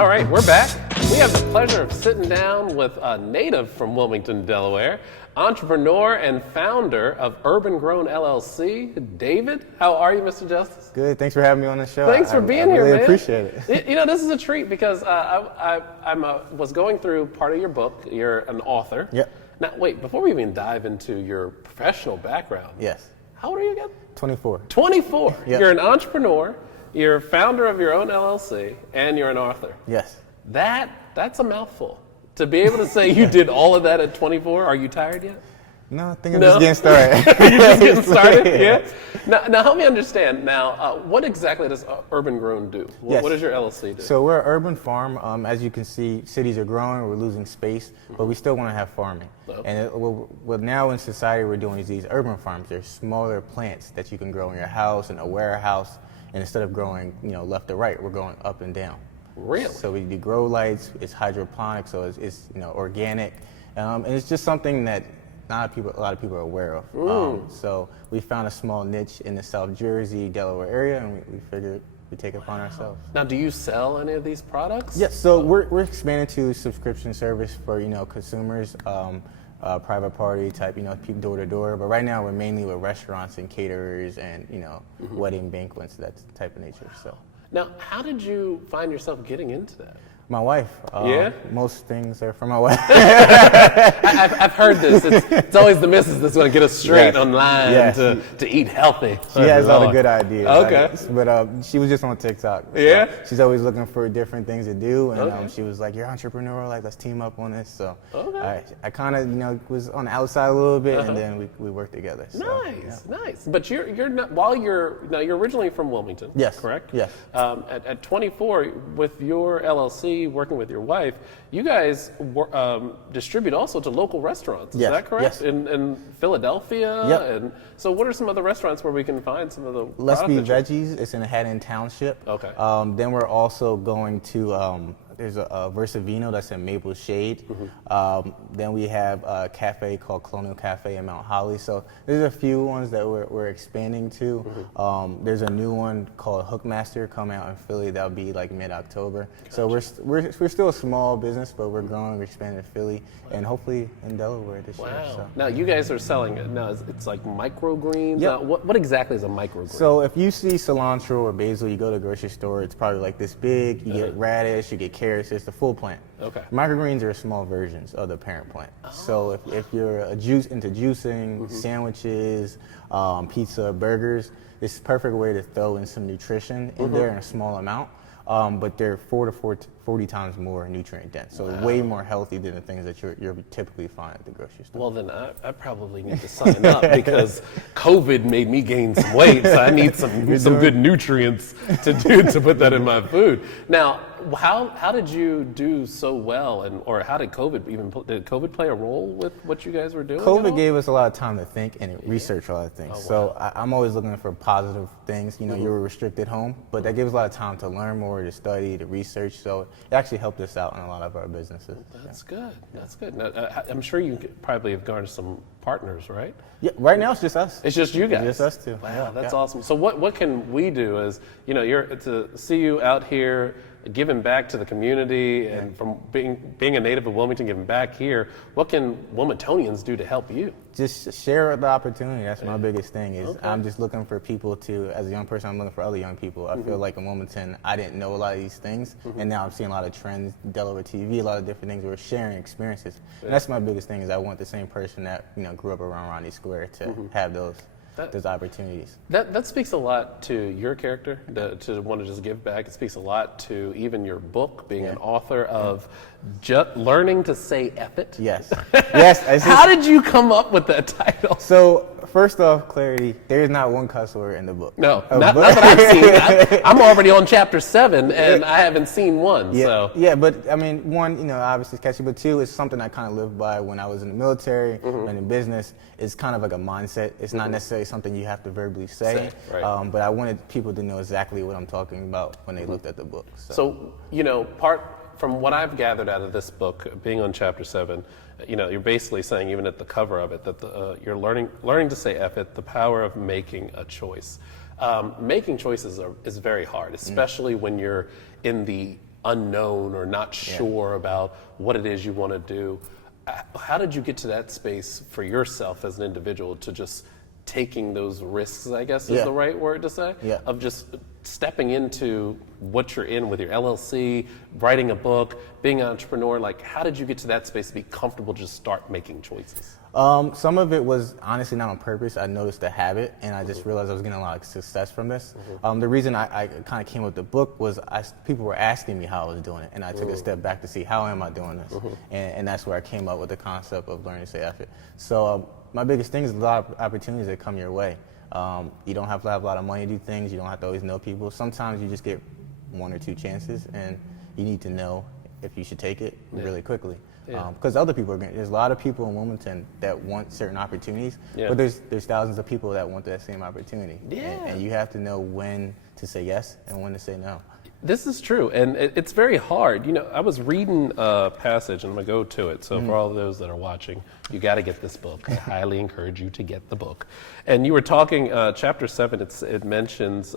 All right, we're back. We have the pleasure of sitting down with a native from Wilmington, Delaware, entrepreneur and founder of Urban Grown LLC, David. How are you, Mr. Justice? Good. Thanks for having me on the show. Thanks for being here, really man. Appreciate it. You know, this is a treat because I was going through part of your book. You're an author. Yep. Now, wait, before we even dive into your professional background. Yes. How old are you again? 24. 24. Yep. You're an entrepreneur. You're founder of your own LLC, and you're an author. Yes. That's a mouthful. To be able to say you did all of that at 24, are you tired yet? No, I think I'm just getting started. You're just getting started? Yeah. Now help me understand. Now, what exactly does Urban Grown do? Yes. What does your LLC do? So we're an urban farm. As you can see, cities are growing, we're losing space, but we still want to have farming. Okay. And what now in society we're doing is these urban farms. They're smaller plants that you can grow in your house, in a warehouse, and instead of growing, left to right, we're going up and down. Really? So we do grow lights. It's hydroponic, so it's organic, and it's just something that not a lot of people are aware of. So we found a small niche in the South Jersey, Delaware area, and we figured we'd take it upon ourselves. Now, do you sell any of these products? Yes. So we're expanding to subscription service for consumers, private party type, people door to door. But right now we're mainly with restaurants and caterers and wedding banquets, that type of nature. So. Now, how did you find yourself getting into that? My wife. Yeah? Most things are from my wife. I've heard this. It's always the missus that's going to get us straight online to eat healthy. She has all the good ideas. Okay. But she was just on TikTok. Yeah? So she's always looking for different things to do. And Okay. she was like, you're an entrepreneur, let's team up on this. So Okay. I kind of, was on the outside a little bit, and then we worked together. So, Nice. But you're not, you're originally from Wilmington. Yes. Correct? Yes. At 24, with your LLC, working with your wife, you guys distribute also to local restaurants. Is Yes. that correct? Yes. In Philadelphia. Yep. And so, what are some other restaurants where we can find some of the? Let's Be products that Veggies. It's in Haddon Township. Okay. Then we're also going to there's a Versavino that's in Maple Shade. Then we have a cafe called Colonial Cafe in Mount Holly. So there's a few ones that we're expanding to. There's a new one called Hookmaster coming out in Philly. That'll be like mid-October. Gotcha. So we're still a small business, but we're growing. We're expanding in Philly and hopefully in Delaware this year. So. Now you guys are selling it. Now it's like microgreens. Yep. What exactly is a microgreen? So if you see cilantro or basil, you go to the grocery store, it's probably like this big. You get radish, you get carrots. It's the full plant. Okay. Microgreens are small versions of the parent plant. So if you're into juicing, sandwiches, pizza, burgers, it's a perfect way to throw in some nutrition in there in a small amount. But they're 40 times more nutrient dense, so way more healthy than the things that you're typically find at the grocery store. Well, then I probably need to sign up because COVID made me gain some weight, so I need some good nutrients to put that in my food. Now, how did you do so well, or how did COVID play a role with what you guys were doing? COVID gave us a lot of time to think and research a lot of things. So I'm always looking for positive things. You were restricted home, but that gave us a lot of time to learn more, to study, to research. So it actually helped us out in a lot of our businesses. That's good. That's good. Now, I'm sure you probably have garnered some partners, right? Yeah. Right now it's just us. It's just you guys. It's just us two. Wow, that's awesome. So what can we do? Is to see you out here giving back to the community, and from being a native of Wilmington, giving back here. What can Wilmingtonians do to help you? Just share the opportunity. That's my biggest thing. I'm just looking for people to, as a young person, I'm looking for other young people. I feel like in Wilmington, I didn't know a lot of these things, and now I'm seeing a lot of trends, Delaware TV, a lot of different things. We're sharing experiences. And that's my biggest thing. Is I want the same person that grew up around Ronnie Square to have those opportunities. That speaks a lot to your character, to want to just give back. It speaks a lot to even your book, being an author of learning to say F it. Yes. Yes. How did you come up with that title? So, first off, clarity, there is not one cuss word in the book. No, not that I've seen. I'm already on chapter 7, and I haven't seen one. Yeah, so. Yeah, but I mean, one, obviously it's catchy, but two, it's something I kind of lived by when I was in the military and in business. It's kind of like a mindset. It's not necessarily something you have to verbally say, right. But I wanted people to know exactly what I'm talking about when they looked at the book. So from what I've gathered out of this book, being on chapter 7, you're basically saying, even at the cover of it, that you're learning to say F it, the power of making a choice. Making choices is very hard, especially when you're in the unknown or not sure about what it is you want to do. How did you get to that space for yourself as an individual to just taking those risks, I guess is the right word to say, of just stepping into what you're in with your LLC, writing a book, being an entrepreneur? Like, how did you get to that space to be comfortable to just start making choices? Some of it was honestly not on purpose. I noticed the habit, and I just realized I was getting a lot of success from this. The reason I kind of came with the book was people were asking me how I was doing it, and I took a step back to see how am I doing this, and that's where I came up with the concept of learning to say F it. So my biggest thing is a lot of opportunities that come your way. You don't have to have a lot of money to do things. You don't have to always know people. Sometimes you just get 1 or 2 chances, and you need to know if you should take it really quickly. Because other people there's a lot of people in Wilmington that want certain opportunities, but there's thousands of people that want that same opportunity. And you have to know when to say yes and when to say no. This is true, and it's very hard. You know, I was reading a passage, and I'm going to go to it. So for all of those that are watching, you got to get this book. I highly encourage you to get the book. And you were talking, chapter 7, it mentions,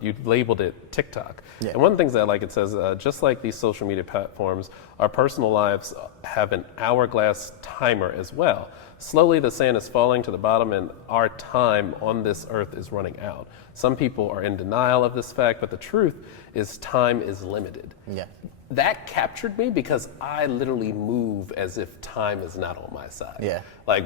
you labeled it TikTok. And one of the things that I like, it says, just like these social media platforms, our personal lives have an hourglass timer as well. Slowly, the sand is falling to the bottom, and our time on this earth is running out. Some people are in denial of this fact, but the truth is time is limited. That captured me because I literally move as if time is not on my side. Like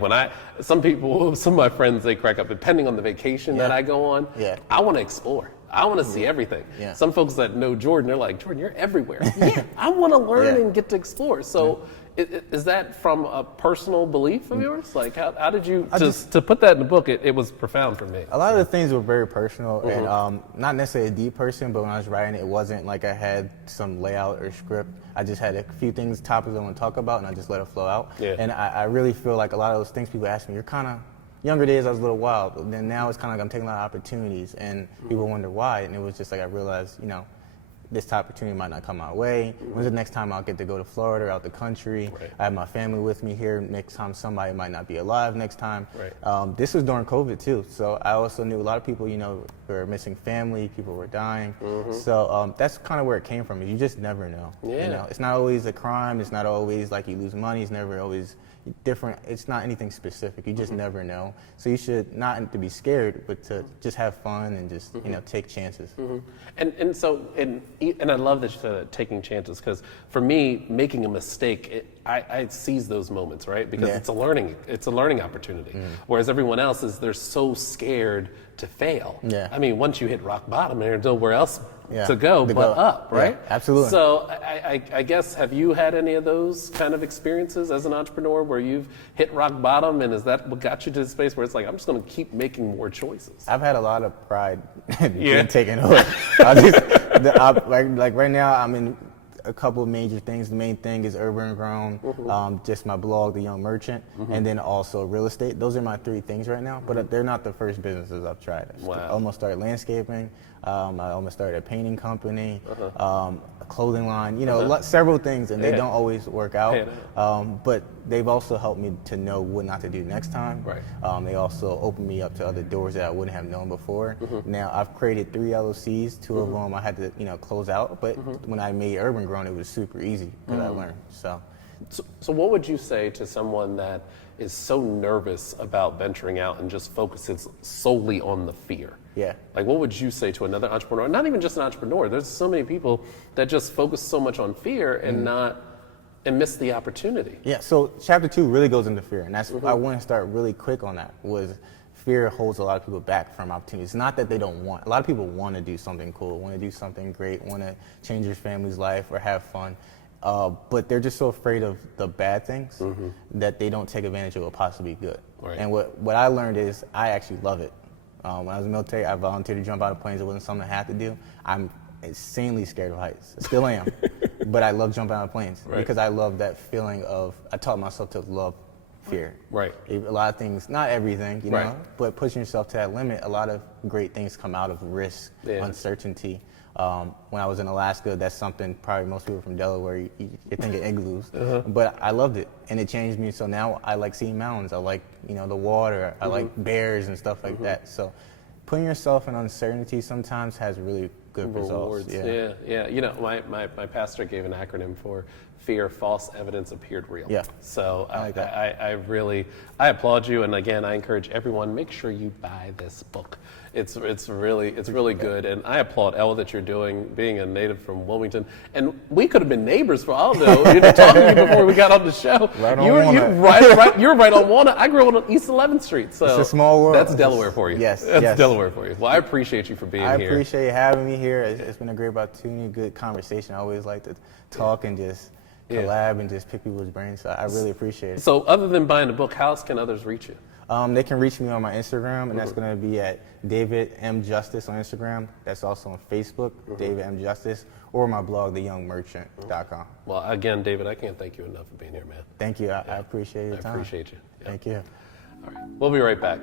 some of my friends, they crack up, depending on the vacation that I go on, I want to explore. I want to see everything. Some folks that know Jordan, they're like, Jordan, you're everywhere. I want to learn and get to explore. So is that from a personal belief of yours? Like, how did you, to put that in the book, it was profound for me. A lot of the things were very personal, and not necessarily a deep person, but when I was writing it wasn't like I had some layout or script. I just had a few things, topics I want to talk about, and I just let it flow out. And I really feel like a lot of those things people ask me, you're kind of, younger days I was a little wild, but then now it's kind of like I'm taking a lot of opportunities, and people wonder why, and it was just like I realized, you know, this opportunity might not come my way. When's the next time I'll get to go to Florida or out the country? I have my family with me here. Next time somebody might not be alive next time. This was during COVID too, so I also knew a lot of people, you know, were missing family, people were dying. So that's kind of where it came from. You just never know. You know, it's not always a crime. It's not always like you lose money. It's never always different. It's not anything specific. You just never know. So you should not to be scared, but to just have fun and just you know, take chances. And so I love that you said taking chances, because for me, making a mistake, I seize those moments, right? Because it's a learning opportunity. Whereas everyone else they're so scared to fail. I mean, once you hit rock bottom, there's nowhere else to go but up, right? Absolutely. So I guess, have you had any of those kind of experiences as an entrepreneur where you've hit rock bottom, and is that what got you to the space where it's like, I'm just going to keep making more choices? I've had a lot of pride being taken over. Like right now, I'm in a couple of major things. The main thing is Urban Grown, just my blog, The Young Merchant, and then also real estate. Those are my 3 things right now, but they're not the first businesses I've tried. I almost started landscaping. I almost started a painting company, a clothing line, you know, several things, and they don't always work out. But they've also helped me to know what not to do next time. They also opened me up to other doors that I wouldn't have known before. Now I've created 3 LLCs, 2 of them I had to, you know, close out. But when I made Urban Grown, it was super easy because I learned. So what would you say to someone that is so nervous about venturing out and just focuses solely on the fear? Like, what would you say to another entrepreneur? Not even just an entrepreneur. There's so many people that just focus so much on fear and miss the opportunity. So chapter 2 really goes into fear, and that's I want to start really quick on that. Was fear holds a lot of people back from opportunities. It's not that they don't want. A lot of people want to do something cool, want to do something great, want to change their family's life or have fun. But they're just so afraid of the bad things that they don't take advantage of what possibly good. And what I learned is I actually love it. When I was in the military, I volunteered to jump out of planes. It wasn't something I had to do. I'm insanely scared of heights. Still am. But I love jumping out of planes because I love that feeling of, I taught myself to love fear. A lot of things, not everything, you know, but pushing yourself to that limit, a lot of great things come out of risk, uncertainty. When I was in Alaska, that's something probably most people from Delaware, you're thinking igloos, but I loved it, and it changed me. So now I like seeing mountains. I like, you know, the water. I like bears and stuff like that. So putting yourself in uncertainty sometimes has really good Rewards. results. Yeah. You know, my pastor gave an acronym for fear: false evidence appeared real. Yeah. So I like that. I applaud you, and again, I encourage everyone, make sure you buy this book. It's really good, and I applaud all that you're doing, being a native from Wilmington, and we could have been neighbors for all I know. You know, talking to you before we got on the show. Right on You're right on Walnut. I grew up on East 11th Street, so It's a small world. That's Delaware for you. Yes, that's yes. Delaware for you. Well, I appreciate you for being I here. appreciate you having me here. It's been a great opportunity, good conversation. I always like to talk and just collab and just pick people's brains. So I really appreciate it. So other than buying the book, how else can others reach you? They can reach me on my Instagram, and that's going to be at David M. Justice on Instagram. That's also on Facebook, David M. Justice, or my blog, theyoungmerchant.com. Well, again, David, I can't thank you enough for being here, man. Thank you. I appreciate your time. I appreciate you. Yeah. Thank you. All right. We'll be right back.